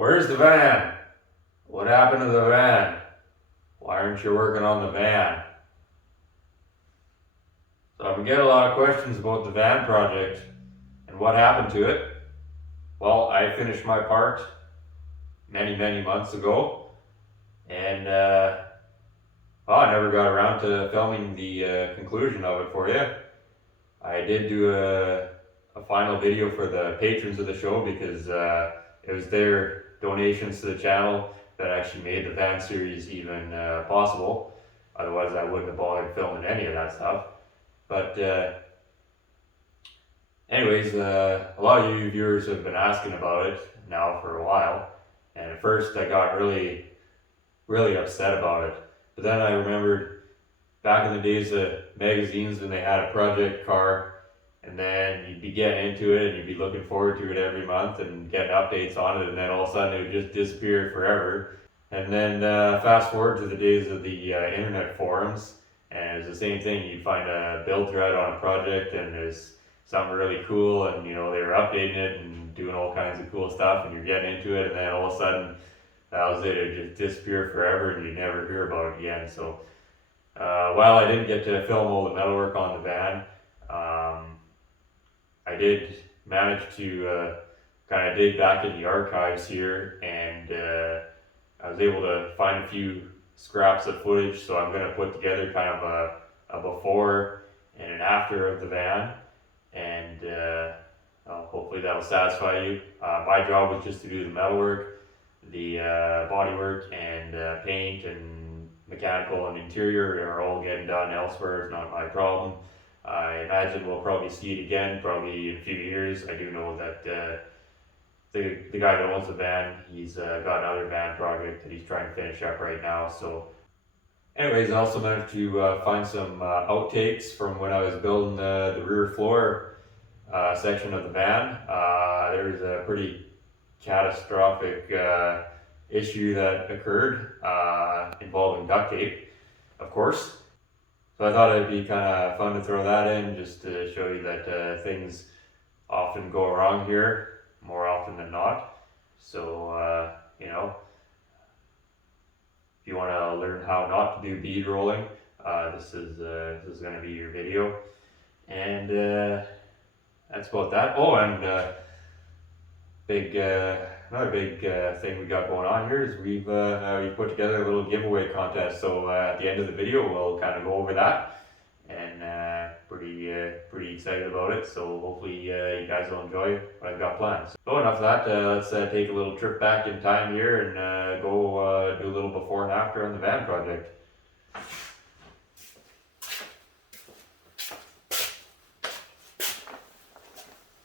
Where's the van? What happened to the van? Why aren't you working on the van? So I've been getting a lot of questions about the van project and what happened to it. Well, I finished my part many months ago, and I never got around to filming the conclusion of it for you. I did do a final video for the patrons of the show because it was their donations to the channel that actually made the van series even possible. Otherwise, I wouldn't have bothered filming any of that stuff. But anyways, a lot of you viewers have been asking about it now for a while. And at first I got really upset about it. But then I remembered back in the days of magazines when they had a project car, and then you'd be getting into it and you'd be looking forward to it every month and getting updates on it, and then all of a sudden it would just disappear forever. And then fast forward to the days of the internet forums, and it's the same thing. You find a build thread on a project and there's something really cool, and they were updating it and doing all kinds of cool stuff, and you're getting into it, and then all of a sudden that was it. It just disappeared forever and you never hear about it again. So while I didn't get to film all the metalwork on the van, I did manage to kind of dig back in the archives here, and I was able to find a few scraps of footage. So I'm going to put together kind of a before and an after of the van, and hopefully that'll satisfy you. My job was just to do the metalwork, the bodywork, and paint and mechanical and interior are all getting done elsewhere. It's not my problem. I imagine we'll probably see it again, probably in a few years. I do know that the guy that owns the van, he's got another van project that he's trying to finish up right now. So anyways, I also managed to find some outtakes from when I was building the rear floor section of the van. There's a pretty catastrophic issue that occurred involving duct tape, of course. So I thought it'd be kind of fun to throw that in just to show you that things often go wrong here, more often than not. So, if you want to learn how not to do bead rolling, this is going to be your video. And that's about that. Oh, and another big thing we got going on here is we've put together a little giveaway contest. So at the end of the video, we'll kind of go over that, and pretty excited about it. So hopefully you guys will enjoy what I've got planned. So enough of that. Let's take a little trip back in time here and go do a little before and after on the van project.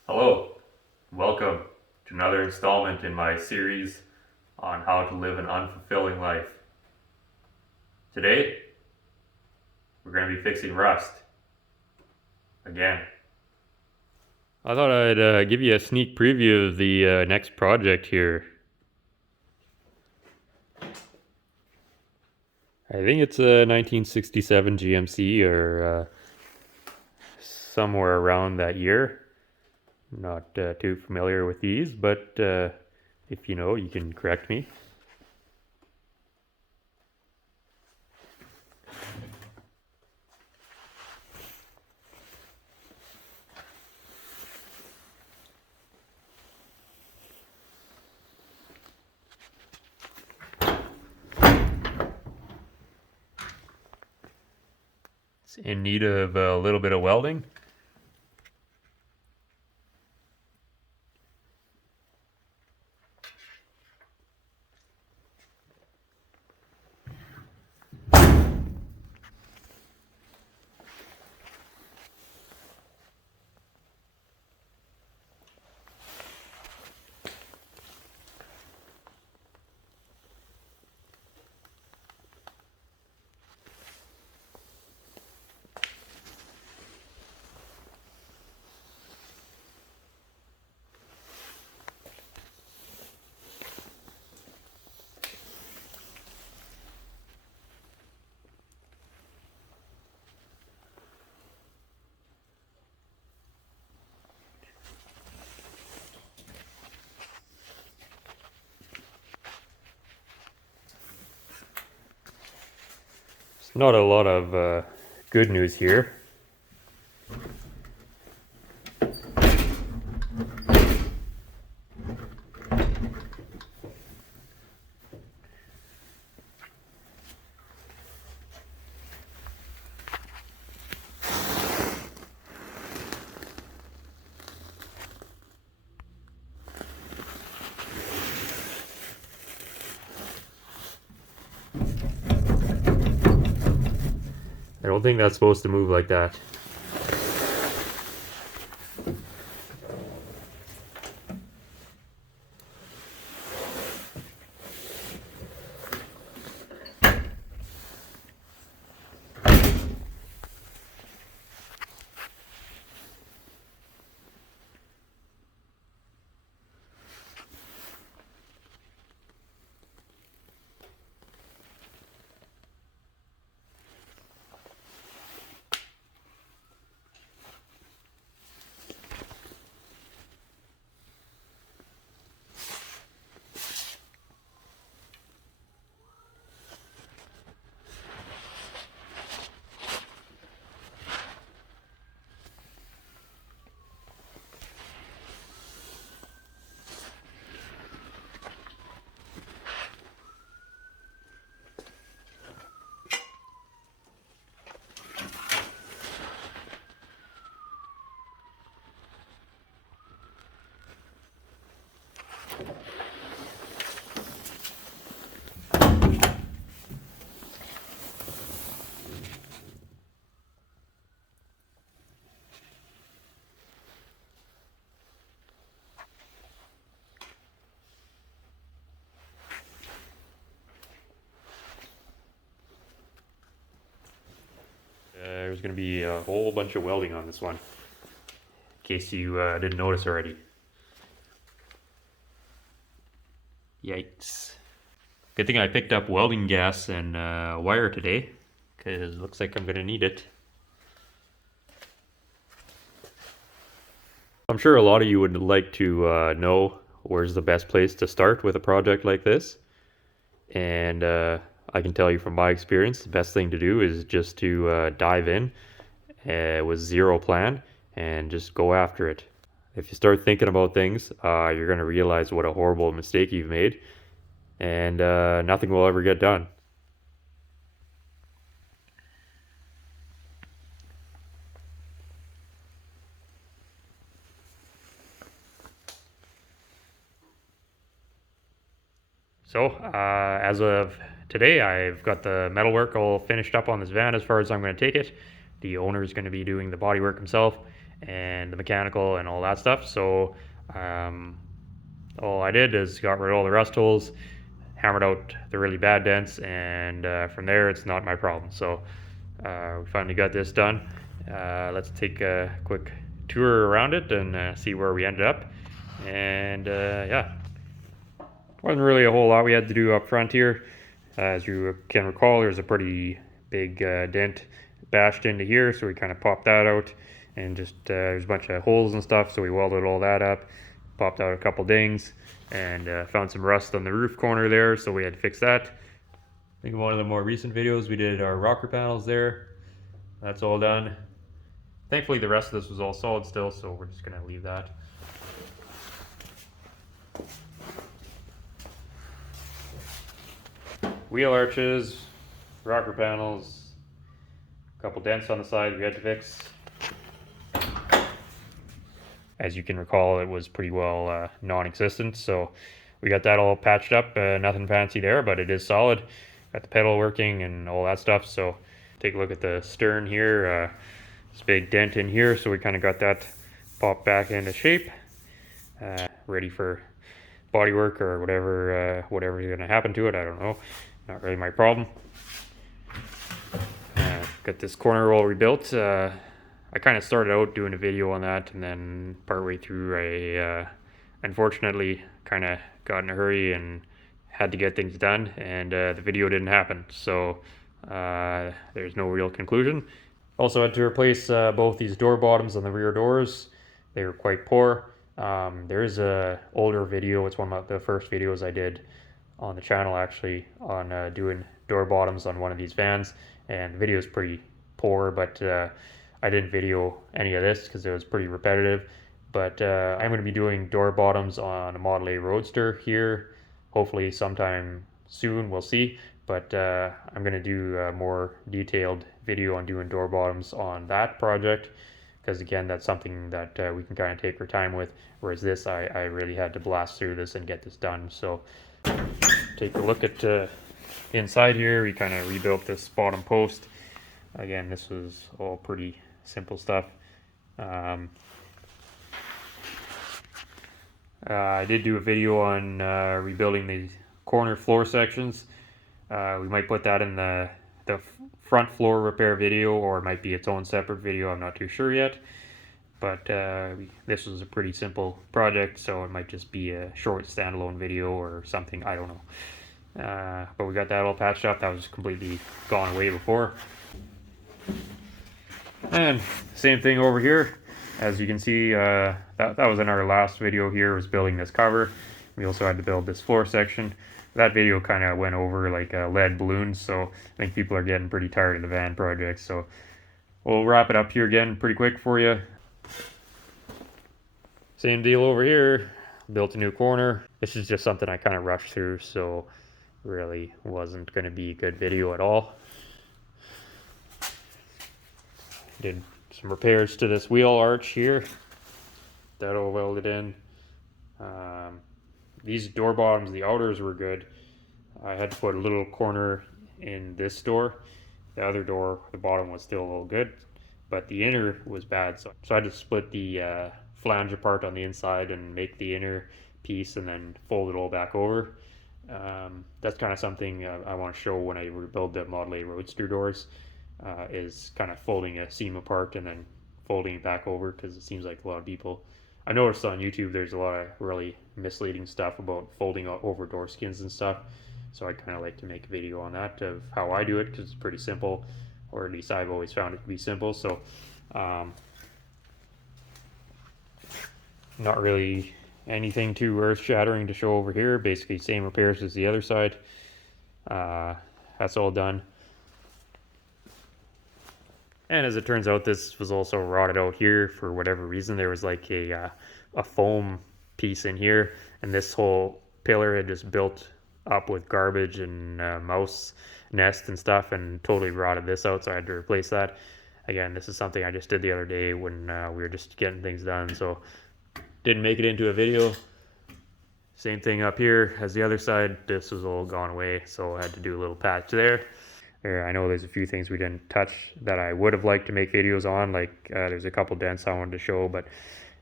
Hello, welcome to another installment in my series on how to live an unfulfilling life. Today, we're going to be fixing rust. Again. I thought I'd give you a sneak preview of the next project here. I think it's a 1967 GMC or somewhere around that year. Not too familiar with these, but if you know, you can correct me. It's in need of a little bit of welding. Not a lot of good news here. I don't think that's supposed to move like that. There's going to be a whole bunch of welding on this one, in case you didn't notice already. Yikes. Good thing I picked up welding gas and wire today, because it looks like I'm going to need it. I'm sure a lot of you would like to know where's the best place to start with a project like this. And I can tell you from my experience, the best thing to do is just to dive in with zero plan and just go after it. If you start thinking about things, you're going to realize what a horrible mistake you've made, and nothing will ever get done. So, as of today, I've got the metalwork all finished up on this van as far as I'm going to take it. The owner is going to be doing the bodywork himself and the mechanical and all that stuff. So, all I did is got rid of all the rust holes, hammered out the really bad dents, and from there, it's not my problem. So, we finally got this done. Let's take a quick tour around it and see where we ended up. And yeah. Wasn't really a whole lot we had to do up front here. As you can recall, there's a pretty big dent bashed into here, so we kind of popped that out, and just there's a bunch of holes and stuff, so we welded all that up, popped out a couple dings, and found some rust on the roof corner there, so we had to fix that. I think in one of the more recent videos we did our rocker panels there. That's all done. Thankfully the rest of this was all solid still, so we're just going to leave that. Wheel arches, rocker panels, a couple dents on the side we had to fix. As you can recall, it was pretty well non-existent, so we got that all patched up. Nothing fancy there, but it is solid. Got the pedal working and all that stuff. So take a look at the stern here. This big dent in here, so we kind of got that popped back into shape. Ready for bodywork or whatever is going to happen to it. I don't know. Not really my problem. Got this corner all rebuilt. I kind of started out doing a video on that, and then partway through I unfortunately kind of got in a hurry and had to get things done, and the video didn't happen. So there's no real conclusion. Also had to replace both these door bottoms on the rear doors. They were quite poor. There is a older video. It's one of the first videos I did on the channel, actually, on doing door bottoms on one of these vans, and the video is pretty poor, but I didn't video any of this because it was pretty repetitive. But I'm going to be doing door bottoms on a Model A Roadster here, hopefully sometime soon, we'll see. But I'm going to do a more detailed video on doing door bottoms on that project, because again, that's something that we can kind of take our time with, whereas this, I really had to blast through this and get this done. So take a look at inside here. We kind of rebuilt this bottom post. Again, this was all pretty simple stuff. I did do a video on rebuilding the corner floor sections. We might put that in the front floor repair video, or it might be its own separate video. I'm not too sure yet. But this was a pretty simple project, so it might just be a short standalone video or something. I don't know. But we got that all patched up. That was completely gone away before. And same thing over here. As you can see, that was in our last video here, was building this cover. We also had to build this floor section. That video kind of went over like lead balloons, so I think people are getting pretty tired of the van project. So we'll wrap it up here again pretty quick for you. Same deal over here. Built a new corner. This is just something I kind of rushed through, so really wasn't going to be a good video at all. Did some repairs to this wheel arch here. That all welded in. These door bottoms, the outers were good. I had to put a little corner in this door. The other door, the bottom was still all good, but the inner was bad. So I had to split the flange apart on the inside and make the inner piece and then fold it all back over. That's kind of something I want to show when I rebuild the Model A Roadster doors, is kind of folding a seam apart and then folding it back over, because it seems like a lot of people, I noticed on YouTube there's a lot of really misleading stuff about folding over door skins and stuff. So I kind of like to make a video on that, of how I do it, because it's pretty simple, or at least I've always found it to be simple. So not really anything too earth-shattering to show over here. Basically same repairs as the other side. That's all done. And as it turns out, this was also rotted out here for whatever reason. There was like a foam piece in here, and this whole pillar had just built up with garbage and mouse nest and stuff, and totally rotted this out, so I had to replace that. Again, this is something I just did the other day when we were just getting things done, so didn't make it into a video. Same thing up here as the other side. This was all gone away, so I had to do a little patch there. I know there's a few things we didn't touch that I would have liked to make videos on, like there's a couple dents I wanted to show, but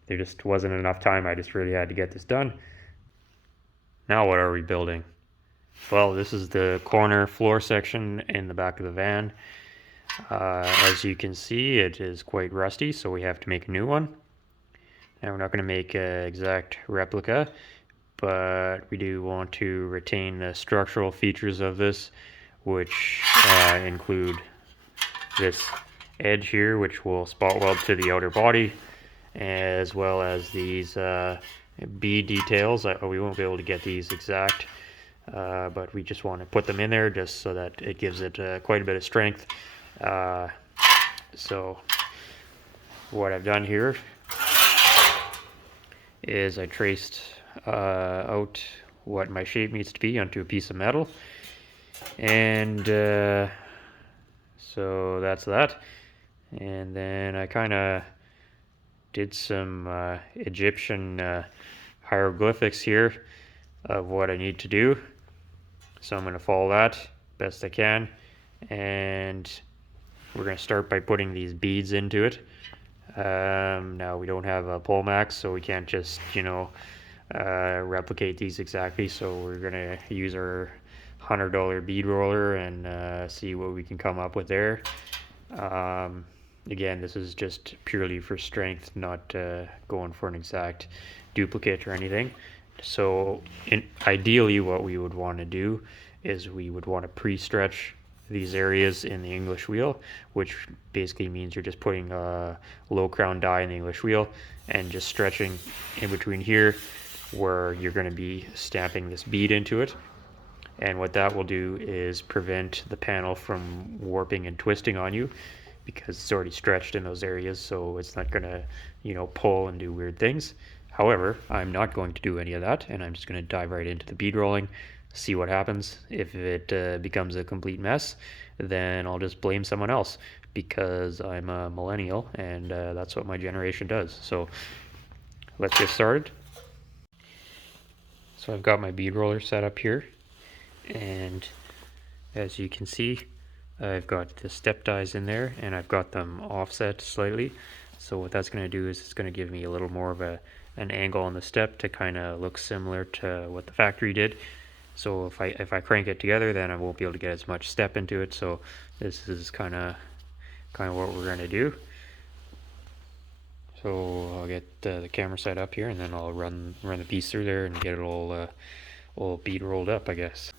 there just wasn't enough time. I just really had to get this done. Now what are we building? Well, this is the corner floor section in the back of the van. As you can see, it is quite rusty, so we have to make a new one. Now we're not going to make an exact replica, but we do want to retain the structural features of this, which include this edge here, which will spot weld to the outer body, as well as these bead details. We won't be able to get these exact, but we just want to put them in there just so that it gives it quite a bit of strength. So what I've done here is I traced out what my shape needs to be onto a piece of metal. And so that's that. And then I kind of did some Egyptian hieroglyphics here of what I need to do. So I'm going to follow that best I can. And we're going to start by putting these beads into it. Now we don't have a Polmax, so we can't just, replicate these exactly. So we're going to use our $100 bead roller and see what we can come up with there. Again, this is just purely for strength, not going for an exact duplicate or anything. So ideally what we would want to do is we would want to pre-stretch these areas in the English wheel, which basically means you're just putting a low crown die in the English wheel and just stretching in between here where you're going to be stamping this bead into it. And what that will do is prevent the panel from warping and twisting on you, because it's already stretched in those areas, so it's not going to, pull and do weird things. However, I'm not going to do any of that, and I'm just going to dive right into the bead rolling, see what happens. If it becomes a complete mess, then I'll just blame someone else, because I'm a millennial, and that's what my generation does. So let's get started. So I've got my bead roller set up here, and as you can see, I've got the step dies in there, and I've got them offset slightly. So what that's going to do is it's going to give me a little more of an angle on the step to kind of look similar to what the factory did. So if I crank it together, then I won't be able to get as much step into it. So this is kind of what we're going to do. So I'll get the camera set up here, and then I'll run the piece through there and get it all bead rolled up, I guess.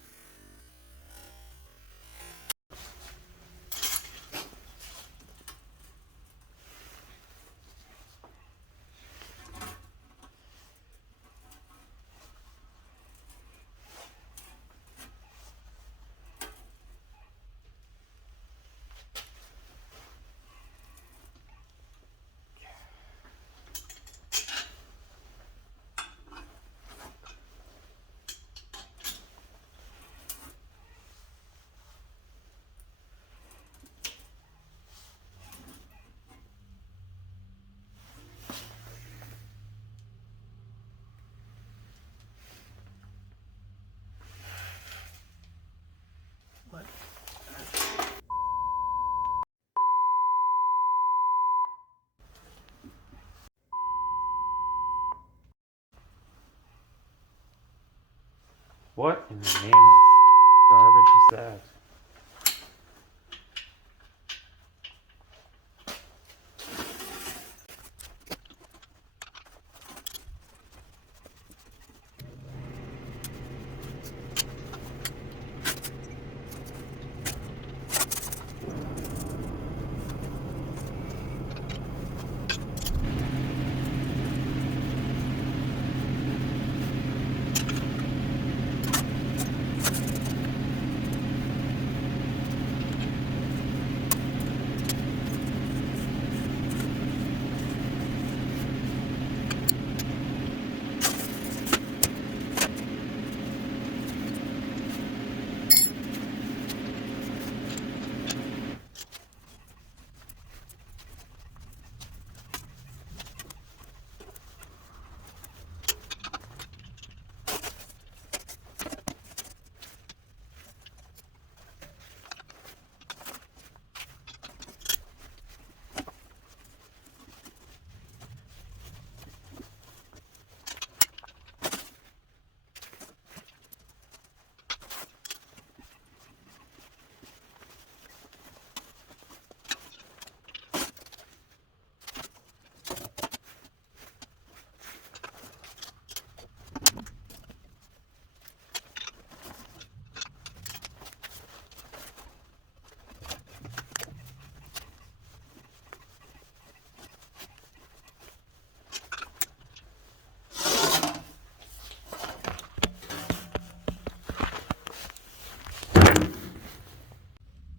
What in the name of garbage is that?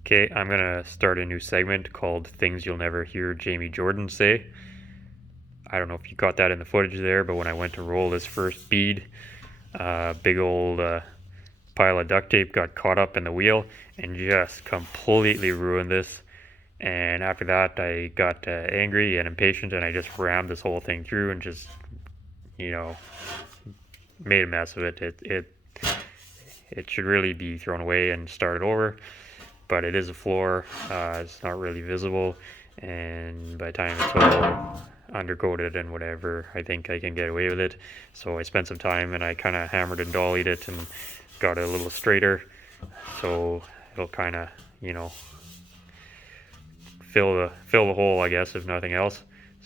Okay, I'm gonna start a new segment called Things You'll Never Hear Jamie Jordan Say. I don't know if you got that in the footage there, but when I went to roll this first bead, big old pile of duct tape got caught up in the wheel and just completely ruined this. And after that, I got angry and impatient, and I just rammed this whole thing through and just, you know, made a mess of it. It should really be thrown away and started over, but it is a floor. It's not really visible, and by the time it's all undercoated and whatever, I think I can get away with it. So I spent some time and I kind of hammered and dollied it and got it a little straighter, so it'll kind of, fill the hole, I guess, if nothing else.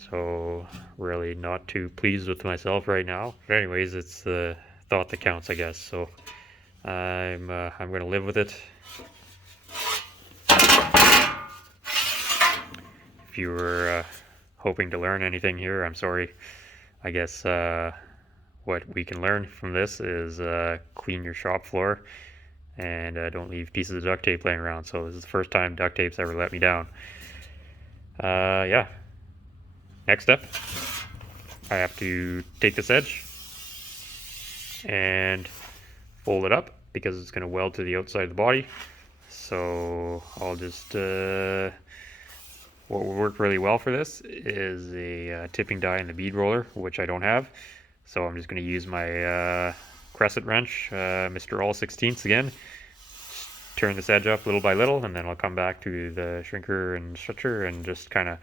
So really not too pleased with myself right now. But anyways, it's the thought that counts, I guess. So I'm gonna live with it. If you were hoping to learn anything here, I'm sorry. I guess what we can learn from this is clean your shop floor and don't leave pieces of duct tape laying around. So this is the first time duct tape's ever let me down. Yeah. Next step, I have to take this edge and fold it up because it's going to weld to the outside of the body. So I'll just, what will work really well for this is a tipping die and a bead roller, which I don't have. So I'm just going to use my crescent wrench, Mr. All 16ths again. Turn this edge up little by little, and then I'll come back to the shrinker and stretcher and just kind of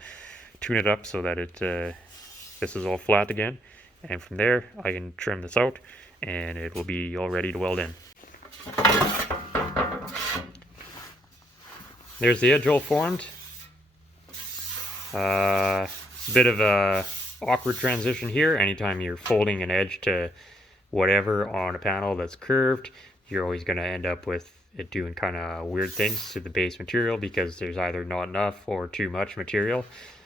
tune it up so that this is all flat again. And from there, I can trim this out, and it will be all ready to weld in. There's the edge all formed. Bit of a awkward transition here. Anytime you're folding an edge to whatever on a panel that's curved, you're always going to end up with it doing kind of weird things to the base material because there's either not enough or too much material.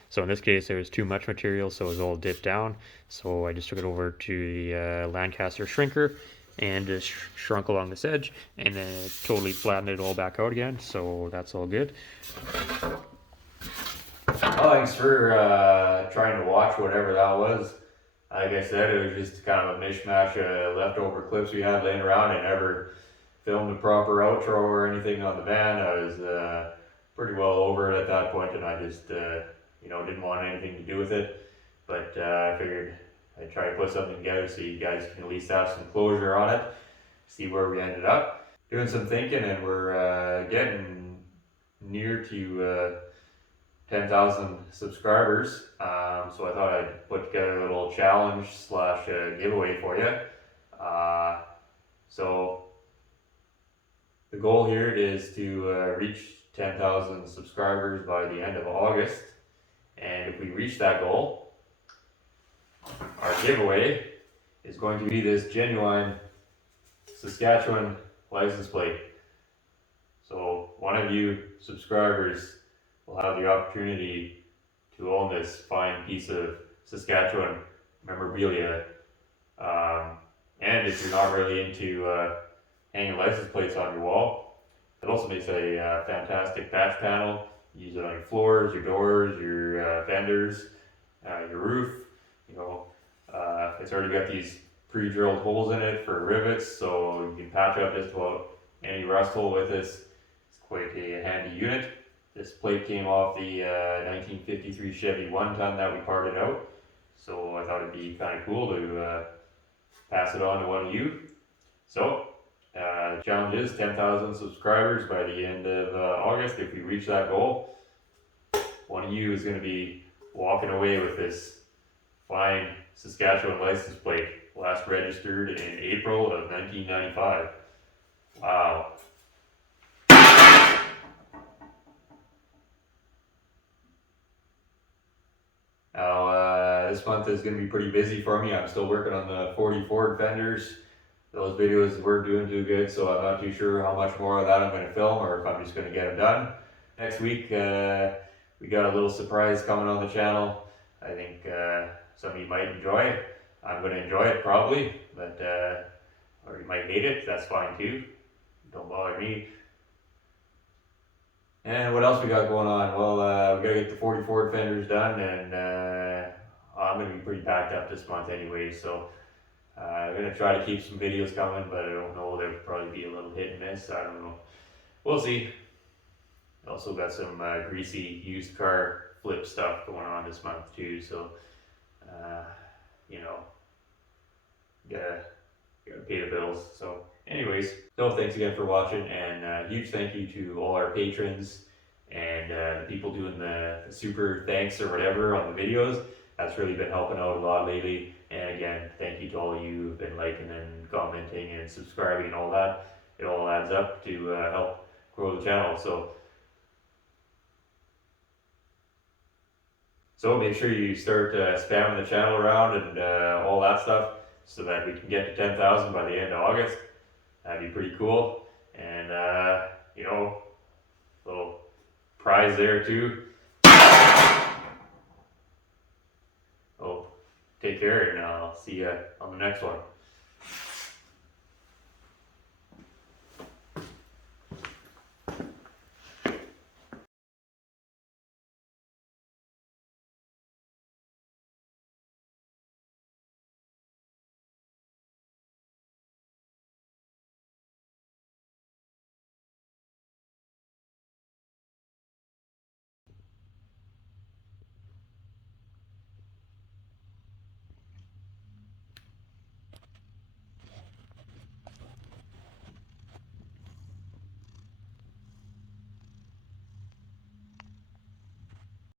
So in this case, there was too much material, so it was all dipped down. So I just took it over to the Lancaster shrinker and just shrunk along this edge, and then it totally flattened it all back out again. So that's all good. Well, thanks for trying to watch whatever that was. Like I said, it was just kind of a mishmash of leftover clips we had laying around. I never filmed a proper outro or anything on the van. I was pretty well over it at that point, and I just didn't want anything to do with it. But I figured I'd try to put something together so you guys can at least have some closure on it, see where we ended up. Doing some thinking, and we're getting near to 10,000 subscribers. So I thought I'd put together a little challenge slash giveaway for you. So the goal here is to reach 10,000 subscribers by the end of August. And if we reach that goal, our giveaway is going to be this genuine Saskatchewan license plate. So one of you subscribers will have the opportunity to own this fine piece of Saskatchewan memorabilia. And if you're not really into hanging license plates on your wall, it also makes a fantastic patch panel. Use it on your floors, your doors, your fenders, your roof. It's already got these pre-drilled holes in it for rivets, so you can patch up just about any rust hole with this. It's quite a handy unit. This plate came off the 1953 Chevy 1-ton that we parted out, so I thought it'd be kind of cool to pass it on to one of you. So the challenge is 10,000 subscribers by the end of August. If we reach that goal, one of you is going to be walking away with this fine Saskatchewan license plate, last registered in April of 1995. Wow. Now, this month is going to be pretty busy for me. I'm still working on the 40 Ford fenders. Those videos weren't doing too good, so I'm not too sure how much more of that I'm going to film or if I'm just going to get them done. Next week, we got a little surprise coming on the channel. I think some of you might enjoy it. I'm going to enjoy it probably, but or you might hate it. That's fine too. Don't bother me. And what else we got going on? Well, we gotta get the 40 Ford fenders done, and I'm gonna be pretty packed up this month anyway, so I'm gonna try to keep some videos coming, but I don't know, there'll probably be a little hit and miss. I don't know. We'll see. Also got some greasy used car flip stuff going on this month too, so gotta pay the bills. So anyways, so thanks again for watching, and huge thank you to all our patrons and the people doing the super thanks or whatever on the videos. That's really been helping out a lot lately. And again, thank you to all of you who've been liking and commenting and subscribing and all that. It all adds up to help grow the channel. So make sure you start spamming the channel around and all that stuff, so that we can get to 10,000 by the end of August. That'd be pretty cool. And little prize there too. Oh, take care, and I'll see you on the next one.